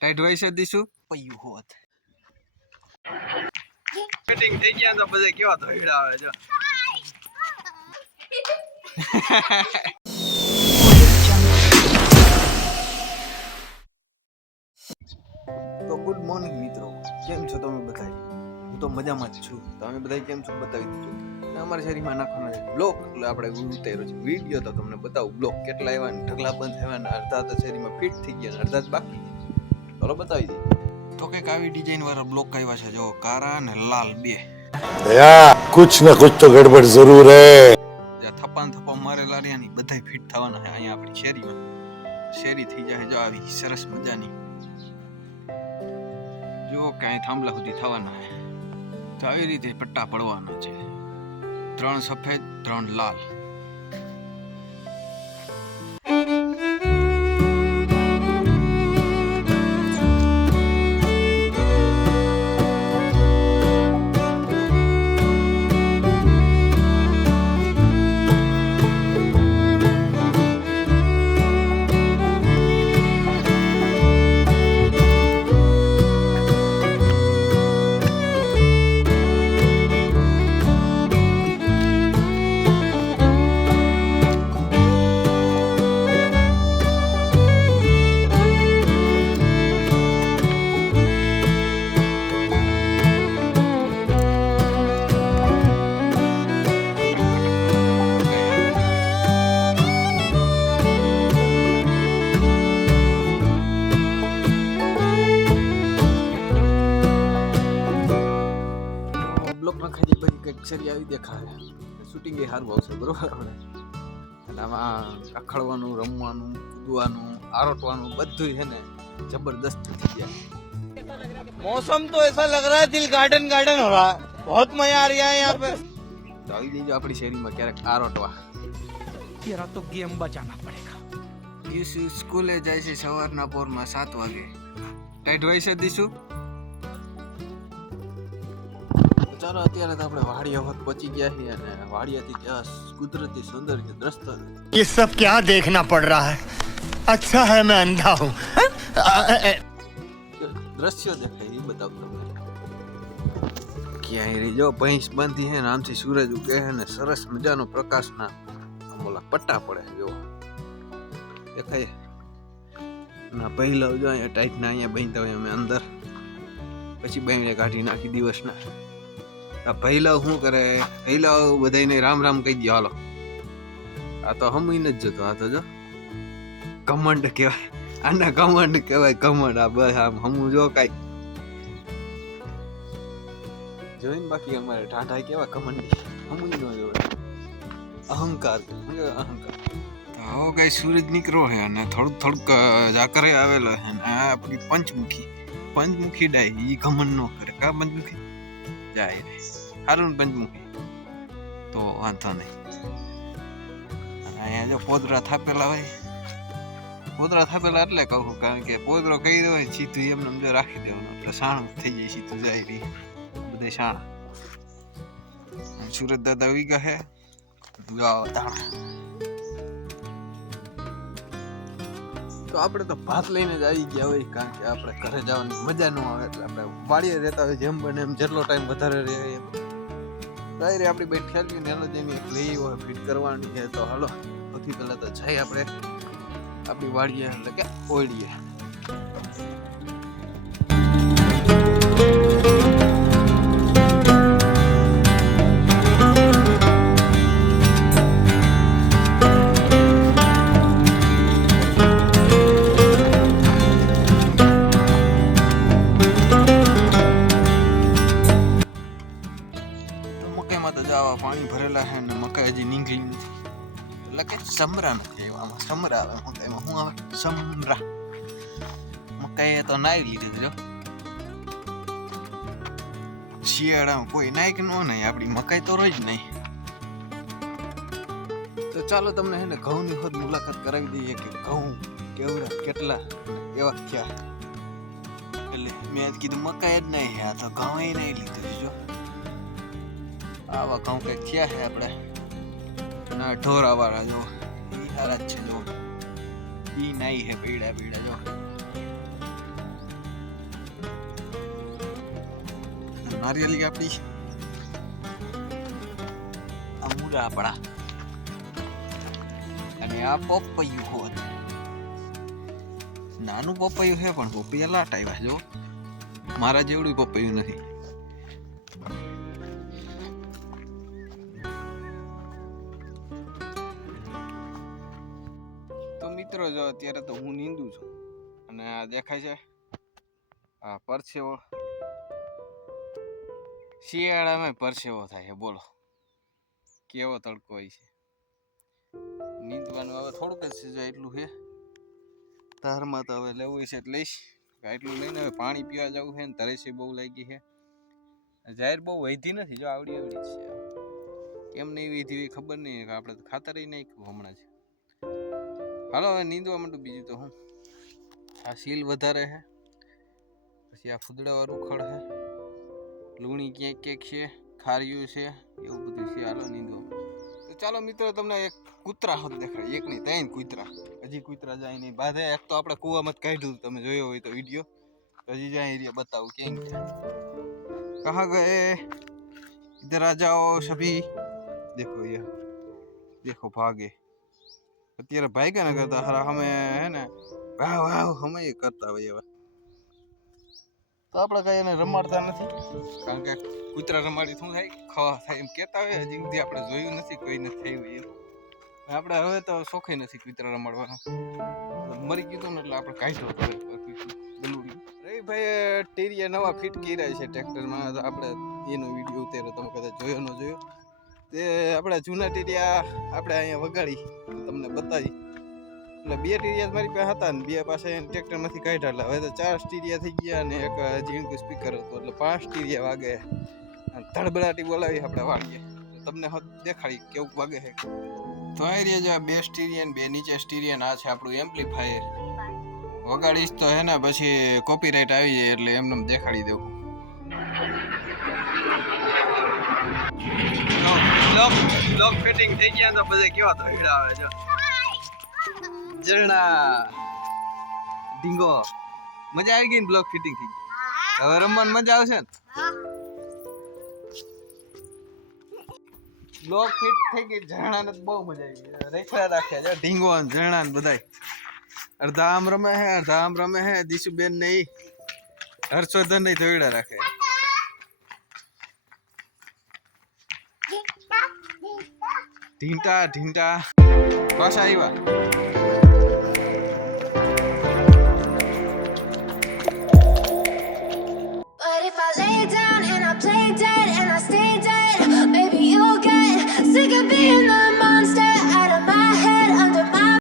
Tight જ દઈશું દીશું? પૈયું હોત. કટિંગ થઈ ગયા તો બધે કેવા ધોઈડા આવે જો તો ગુડ મોર્નિંગ મિત્રો. કેમ છો તમે બધા હું તો મજામાં જ છું. તમે બધા કેમ છો? બતાવી દીધું. અને અમારા શરીરમાં નાખવાનો છે બ્લોક એટલે આપણે ઉતાર્યો છે. વીડિયો તો તમને બતાવું. બ્લોક કેટલા આવ્યા ને ઢગલા બંધ થયા ને અડધા તો શરીરમાં ફિટ થઈ ગયા ને અડધા જ બાકી. ચલો બતાવી દઈએ તો કે આવી ડિઝાઇન વાળા બ્લોક આવ્યા છે જો કારા અને લાલ બે. દયા કુછ ને કુછ તો ગડબડ જરૂર હે. થપાન થપા મારેલા રહ્યા ની બધાય ફિટ થવાના છે. અહીંયા આપણી શેરીમાં. શેરી થઈ જાય જો આવી સરસ મજાની. જો કાંઈ થાંભલા સુધી થવાના છે. તો આવી રીતે પટ્ટા પડવાના છે. ત્રણ સફેદ ત્રણ લાલ. કંઈક શેરી આવી દેખાય શૂટિંગ એ સારું આવશે બરોબર આપણે એટલે આમાં આખડવાનું રમવાનું કૂદવાનું આરોટવાનું બધું છે ને જબરદસ્ત થઈ ગયા मौसम तो ऐसा लग रहा है दिल गार्डन गार्डन हो रहा है बहुत मजा आ रहा है यहाँ पे તો આવી જઈજો આપણી શેરીમાં ક્યારેક આરોટવા तेरा તો गेम बचाना पड़ेगा દીસુ સ્કૂલે જાય છે સવારના પોરમાં સાત વાગે ટાઈટ હોય છે ચાલો અત્યારે તો આપણે વાડિયા વખત પહોંચી ગયા છીએ અને વાડિયાથી ત્યાં કુદરતી સૌંદર્ય દ્રશ્ય ये सब क्या देखना पड़ रहा है अच्छा है मैं अंधा हूँ દ્રશ્યો દેખાય એ બતાવું તમને ક્યાંય રહી જો ભેંસ બાંધી છે ને આમથી સૂરજ ઉગે છે ને સરસ મજાનો પ્રકાશના આમ ઓલા પટ્ટા પડે જો દેખાય ના પહેલા જો અહીંયા ટાઈટ ના અહીંયા બાંધતા હોય અમે અંદર પછી બાંધે કાઢી નાખી દિવસના પહેલા શું કરે, પહેલા બધાને રામ રામ કહી દો હાલો. આ તો હમી જ જતો, આ તો જો. કમંડ કહેવાય. આના કમંડ કહેવાય કમંડ આ બસ આમ હમું જો કાંઈ. જોઈને બાકી અમારે ટાટા કેવા કમંડી હમું ન જોવે. અહંકાર અહંકાર. હો કઈ સૂરજ નીકળો હે અને થોડુંક થોડુંક જાકરે આવેલો હે આ આપણી પંચમુખી. પંચમુખી ડાય, ઈ ઘમંડ નો કરે. કા પંચમુખી? જાય સારું ને પંચમુખી તો વાંધો નહીં અહીંયા જો પોદરા થાપેલા હોય પોદરા થાપેલા એટલે કહું કારણ કે પોદરો કહી દો સીધું એમને એમ જો રાખી દેવાનું એટલે સાણું થઈ જાય સીધું જાય રહી બધે શાણ સુરત દાદા વીગા હે જો આવો તો આપણે તો ભાત લઈને જ આવી ગયા હોય, કારણ કે આપણે ઘરે જવાની મજા ન આવે, એટલે આપણે વાડીએ રહેતા હોય જેમ બને એમ જેટલો ટાઈમ વધારે રહે એમ. ડાયરી આપણી બેન ખેલવી ને એનો જેની લઈ હોય ફિટ કરવાની છે, તો હાલો, સૌથી પહેલાં તો જઈ આપણે આપણી વાડીએ, એટલે કે ઓળીએ મકાઈમાં તો જાવા પાણી ભરેલા છે ને મકાઈ હજી નીકળી નથી. એટલે કે સમરા નથી એવામાં સમરા આવે મકાઈમાં શું આવે? સમરા. મકાઈએ તો નાઈ લીધી જો. શિયાળામાં કોઈ નાય કે નો નાય આપણી મકાઈ તો રોજ નહીં તો ચાલો તમને હે ને ઘઉંની હોદ મુલાકાત કરાવી દઈએ કે ઘઉં કેવડા, કેટલા એવા થયા. એટલે મેં કીધું મકાઈ જ નહીં આ તો ઘઉં નહીં લીધું જો. આવા ઘઉં કંઈક થયા છે આપણે. ના, ઢોરાવાળા, જો. એ સારા છે, જો. એ નાઈ હે પીડા પીડા જો. નારિયેલી આપડી આ મૂળા આપણા અને આ પપૈયું હોત. નાનું પપૈયું છે પણ પપૈયા લાટ આવ્યા જો. મારા જેવડું પપૈયું નથી. મિત્રો, જો અત્યારે તો હું નીંદું છું અને આ દેખાય છે આ પરસેવો. શિયાળામાં પરસેવો થાય છે, બોલો. કેવો તડકો હોય છે. નીંદવાનું હવે થોડુંક જ છે એટલું છે. તારમાં તો હવે લેવું છે એટલે લઈશ. એટલું લઈને હવે પાણી પીવા જવું છે ને તરેસી બહુ લાગી છે. જાહેર બહુ વધી નથી, જો આવડી આવડી છે. કેમ નહીં વૈધી ખબર નહીં, આપણે તો ખાતર નાખ્યું હમણાં જ. હાલો હવે નીંદવા માંડું બીજું તો હું આ સીલ વધારે છે પછી આ ફૂદડાવાળું ખડ છે લૂણી ક્યાંક ક્યાંક છે ખાર્યું છે એવું બધું છે હાલો નીંદવા તો ચાલો મિત્રો તમને એક કૂતરા હોત દેખાય એક નહીં ત્રણ કૂતરા હજી કૂતરા જાય નહીં બાધે એક તો આપણે કૂવામાં જ કાઢ્યું હતું, તમે જોયો હોય તો વિડીયો હજી જાય એરિયા બતાવું કેમ છે કહા ગયે इधर आ जाओ सभी देखो ये देखो भागे અત્યારે ભાઈ ને કરતા હરા અમે હે ને વાવ વાવ અમે કરતા હોય એવા. તો આપણે કઈ એને રમાડતા નથી? કારણ કે કૂતરા રમાડી શું થાય? ખવા થાય એમ કહેતા હોય હજી સુધી આપણે જોયું નથી કોઈ નથી થયું એમ. આપણે હવે તો શોખે નથી કૂતરા રમાડવાનો. મરી ગયું ને એટલે આપણે કાઢ્યો ગલુડી રવિભાઈ ટેરિયા નવા ફિટ કર્યા છે ટ્રેક્ટરમાં. તો આપણે એનો વીડિયો ઉતાર્યો તમે કદાચ જોયો ન જોયો? તે આપણે જૂના ટીરિયા આપણે અહીંયા વગાડી તમને બતાવી. એટલે બે ટીરિયા મારી પાસે હતા ને બે પાસે ટ્રેક્ટરમાંથી કાઢ્યા, એટલે હવે તો ચાર સ્ટીરિયા થઈ ગયા અને એક ઝીણકું સ્પીકર હતું, એટલે પાંચ ટીરિયા વાગે. ધડબડાટી બોલાવી આપણે વાળીએ. તમને દેખાડી કેવું વાગે છે. તો આ રહ્યા છે આ બે સ્ટીરિયન બે નીચે સ્ટીરિયન આ છે આપણું એમ્પ્લીફાયર વગાડીશ તો હે ને, પછી કોપીરાઇટ આવી જાય એટલે એમને એમ દેખાડી દઉં. બ્લોક બ્લોક ફિટિંગ થઈ ગયા તો પછી કેવા તો આવે જો ઝરણા. ઢીંગો. મજા આવી ગઈ ને બ્લોક ફિટિંગ થઈ ગઈ? હવે રમવાની મજા આવશે ને? બ્લોક ફિટ થઈ ગઈ ઝરણા ને બહુ મજા આવી ગઈ. રેખડા રાખ્યા છે, ઢીંગો ને ઝરણા ને બધાય. અડધા આમ રમે હે અડધા આમ રમે હે, દીશુબેન નહીં હર્ષવર્ધન નહીં ધોઈડા રાખે. ઢીંટા ઢીંટા. બસ આવ્યા